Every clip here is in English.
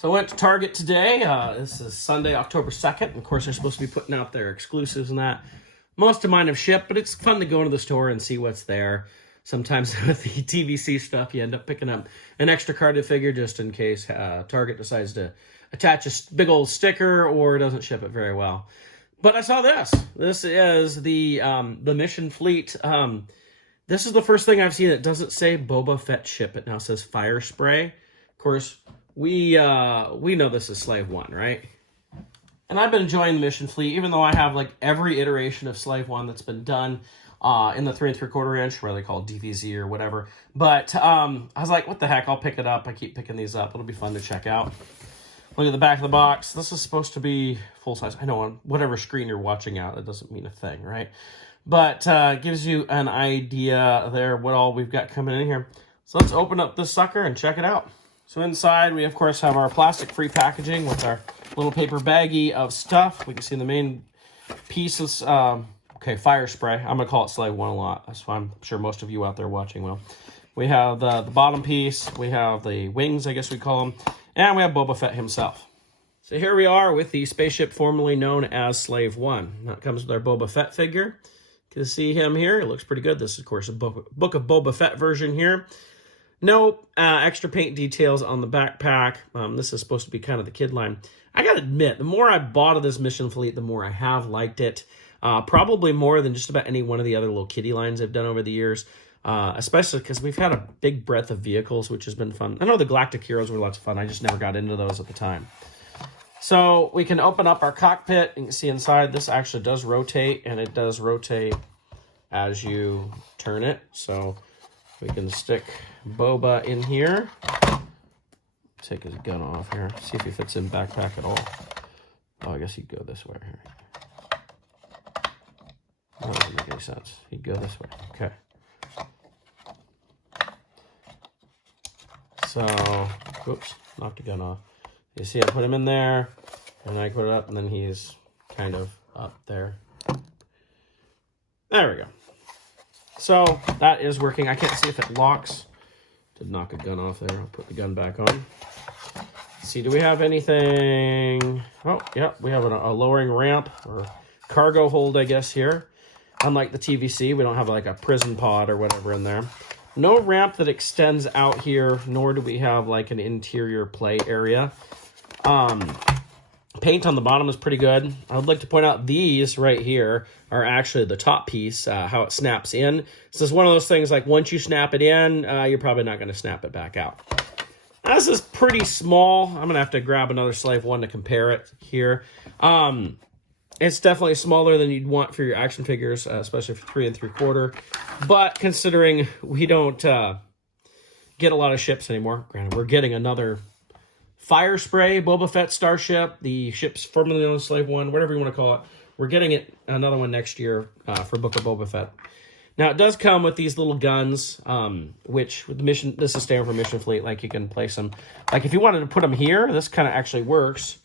So I went to Target today. This is Sunday, October 2nd. And of course, they're supposed to be putting out their exclusives and that. Most of mine have shipped, but it's fun to go into the store and see what's there. Sometimes with the TVC stuff, you end up picking up an extra carded figure just in case Target decides to attach a big old sticker or doesn't ship it very well. But I saw this. This is the Mission Fleet. This is the first thing I've seen that doesn't say Boba Fett ship. It now says Firespray. Of course, we know this is Slave 1, right? And I've been enjoying the Mission Fleet, even though I have like every iteration of Slave 1 that's been done in the 3 3/4 inch, where they call DVZ or whatever. But I was like, what the heck? I'll pick it up. I keep picking these up. It'll be fun to check out. Look at the back of the box. This is supposed to be full size. I know on whatever screen you're watching out, it doesn't mean a thing, right? But gives you an idea there what all we've got coming in here. So let's open up this sucker and check it out. So inside we, of course, have our plastic-free packaging with our little paper baggie of stuff. We can see the main pieces. Okay, Firespray. I'm going to call it Slave 1 a lot. That's why I'm sure most of you out there watching will. We have the bottom piece. We have the wings, I guess we call them. And we have Boba Fett himself. So here we are with the spaceship formerly known as Slave 1. That comes with our Boba Fett figure. You can see him here. It looks pretty good. This is, of course, a Book of Boba Fett version here. No extra paint details on the backpack. This is supposed to be kind of the kid line. I gotta admit, the more I bought of this Mission Fleet, the more I have liked it. Probably more than just about any one of the other little kiddie lines I've done over the years. Especially because we've had a big breadth of vehicles, which has been fun. I know the Galactic Heroes were lots of fun. I just never got into those at the time. So we can open up our cockpit. You can see inside this actually does rotate, and it does rotate as you turn it. So we can stick Boba in here. Take his gun off here. See if he fits in backpack at all. Oh, I guess he'd go this way here. That doesn't make any sense. He'd go this way. Okay. So, oops, knocked the gun off. You see I put him in there, and I put it up, and then he's kind of up there. There we go. So, that is working. I can't see if it locks. Did knock a gun off there. I'll put the gun back on. Let's see, do we have anything? Oh, yeah, we have a lowering ramp, or cargo hold, I guess, here. Unlike the TVC, we don't have like a prison pod or whatever in there. No ramp that extends out here, nor do we have like an interior play area. Paint on the bottom is pretty good. I would like to point out these right here are actually the top piece, how it snaps in. So it's one of those things like once you snap it in, you're probably not going to snap it back out. Now, this is pretty small. I'm going to have to grab another Slave 1 to compare it here. It's definitely smaller than you'd want for your action figures, especially for 3 3/4. But considering we don't get a lot of ships anymore, granted, we're getting another Firespray Boba Fett starship, the ship's formerly known as Slave 1, whatever you want to call it. We're getting another one next year for Book of Boba Fett. Now, it does come with these little guns, which with the mission, this is standard for Mission Fleet, like you can place them. Like if you wanted to put them here, this kind of actually works.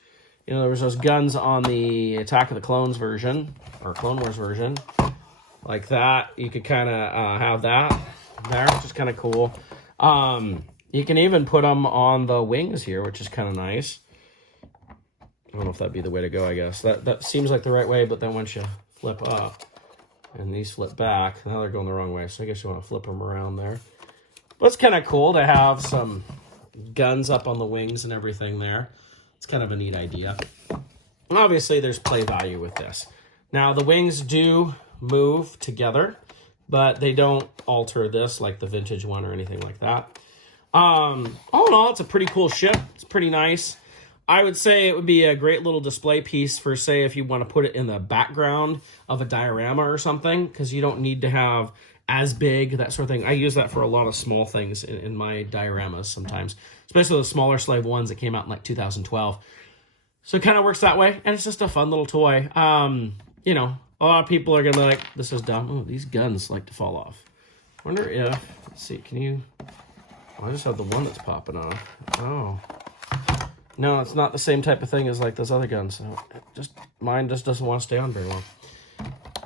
You know, there was those guns on the Attack of the Clones version, or Clone Wars version, like that. You could kind of have that there, which is kind of cool. You can even put them on the wings here, which is kind of nice. I don't know if that'd be the way to go, I guess. That seems like the right way, but then once you flip up, and these flip back, now they're going the wrong way, so I guess you want to flip them around there. But it's kind of cool to have some guns up on the wings and everything there. It's kind of a neat idea. And obviously, there's play value with this. Now, the wings do move together, but they don't alter this like the vintage one or anything like that. All in all, it's a pretty cool ship. It's pretty nice. I would say it would be a great little display piece for, say, if you want to put it in the background of a diorama or something, because you don't need to have as big, that sort of thing. I use that for a lot of small things in my dioramas sometimes, especially the smaller Slave 1s that came out in like 2012. So it kind of works that way, and it's just a fun little toy. You know, a lot of people are going to be like, this is dumb. Oh, these guns like to fall off. I wonder if, let's see, can you, oh, I just have the one that's popping off. Oh. No, it's not the same type of thing as like those other guns. So mine just doesn't want to stay on very long.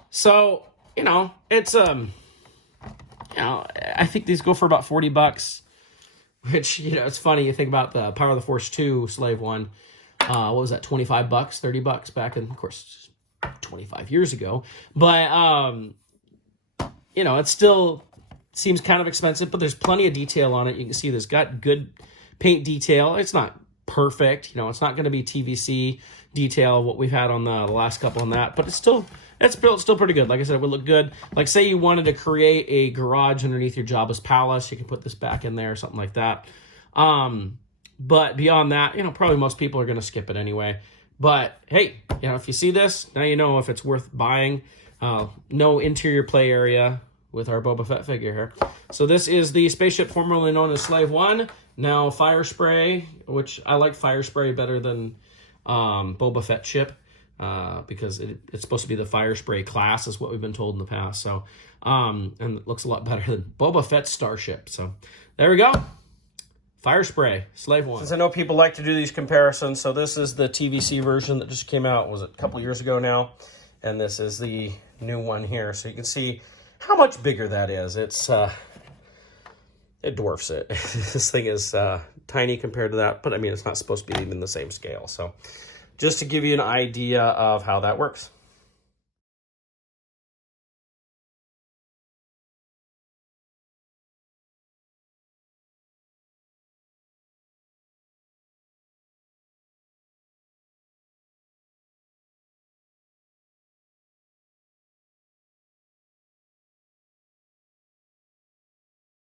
So, you know, it's, you know, I think these go for about $40. which, you know, it's funny. You think about the Power of the Force 2 Slave One. What was that, $25, $30 back in, of course, 25 years ago. But, you know, it still seems kind of expensive, but there's plenty of detail on it. You can see there's got good paint detail. It's not perfect. You know, it's not going to be TVC detail, what we've had on the last couple on that, but it's still pretty good. Like I said, it would look good. Like, say you wanted to create a garage underneath your Jabba's palace, you can put this back in there or something like that. But beyond that, you know, probably most people are going to skip it anyway. But hey, you know, if you see this, now you know if it's worth buying. No interior play area with our Boba Fett figure here. So this is the spaceship formerly known as Slave One, now Firespray, which I like Firespray better than Boba Fett ship, because it's supposed to be the Firespray class, is what we've been told in the past. So, and it looks a lot better than Boba Fett's starship. So there we go. Firespray, Slave One. Since I know people like to do these comparisons, so this is the TVC version that just came out, was it a couple years ago now? And this is the new one here. So you can see how much bigger that is. It's, it dwarfs it. This thing is tiny compared to that, but I mean, it's not supposed to be even the same scale. So just to give you an idea of how that works.